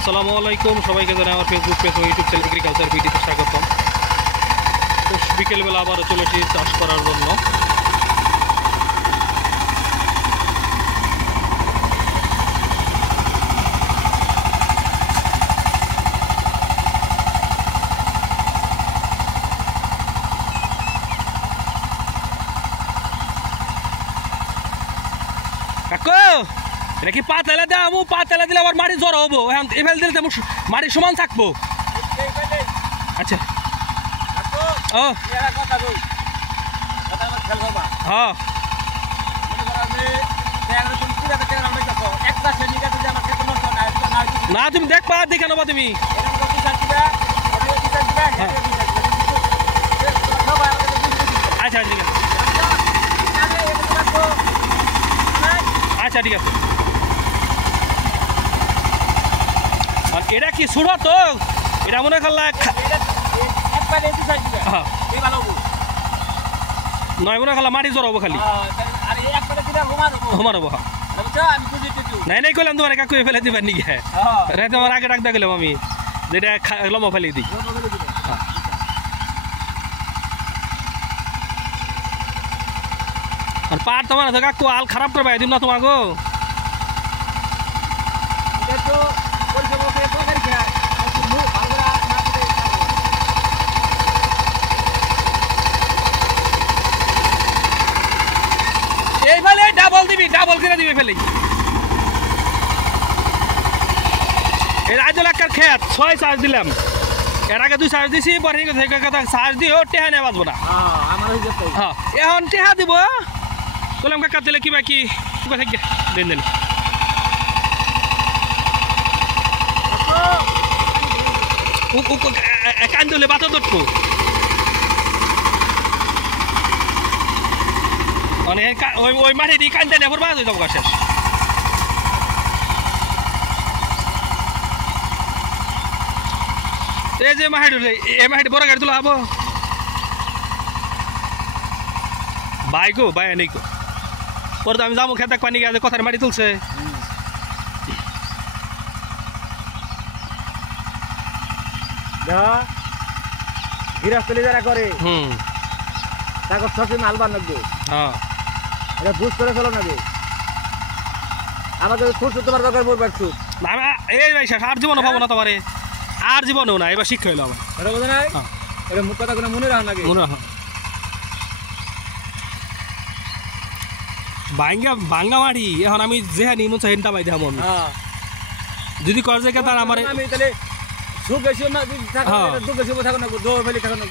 আসসালামু আলাইকুম, সবাইকে জানাই আমার ফেসবুক পেজ ও ইউটিউব চ্যানেল এগ্রিকালচার ভিডিওতে স্বাগতম। তো বিকেলবেলা আবারও চলে এসেছি চাষ করার জন্য। কাকু এটা কি পাতলা দেওয়া আমু? পাতলা দিলে আবার মাটি জ্বর হবো, এখন এফেল দিলে তেমন মাটি সমান থাকবো। আচ্ছা ও হ্যাঁ না, তুমি দেখবা দেখে নেবা তুমি। আচ্ছা ঠিক আছে, আচ্ছা ঠিক আছে। আর এটা কি শুনো তো, এটা মনে করলা নয় মনে করলা মাটি জ্বর হবো খালি হোমার হবো। নাই নাই করলাম তোমার কাকু ফেলে দিবার নি গে, তোমার আগে ডাক গেলাম আমি যেটা লম্বা ফেলে দিই। আর পার তোমার কাকু আল খারাপ করবে দিম না তোমাকে। এই ফেলে ডাবল দিবি, ডাবল করে দিবি ফেলে। এই রাজ্য এলাকার খেত 6 চার্জ দিলাম, এর আগে 2 চার্জ দিছি, পরে চার্জ দিও টেহা নিয়ে বাঁচবো না। হ্যাঁ এখন টেহা দিব বললাম কাকা, দিলে কিবা কি থেকে দেন দিন কান্দলে বাতা দটবো মানে ওই মাঠে দিয়ে কান্দে নেবার বাজ হয়ে যাবো শেষ। এই যে মাহাড়ি এই মাহাড়ি বড় গাড়ি তোলা হবো বাই গো বাই নেই গো। পরে তো আমি যাবো খেতে পানি গিয়ে কথার মাটি তুলছে। গৃহস্থলী যারা করে তাকে সবসময় মালবার লাগবে, এটা বুঝ করে চলো না। আমাদের খুব তোমার দরকার পড়বে একটু। এই ভাই শেষ, আর জীবনও পাবো না তোমারে, আর জীবনও না। এবার শিক্ষা হইলো আমার, এটা বোঝা নাই। এটা মুখ কথা কোনো মনে রাখ নাকি মনে রাখ। ভাঙ্গা মাটি এখন আমি যেহানি মন চাই হেনটা পাই দেখাম আমি। যদি কর জায়গা তার আমার আমি তাহলে সুখ বেশি না, দুঃখ বেশি থাকো না, দৌড় ফেলে থাকো না।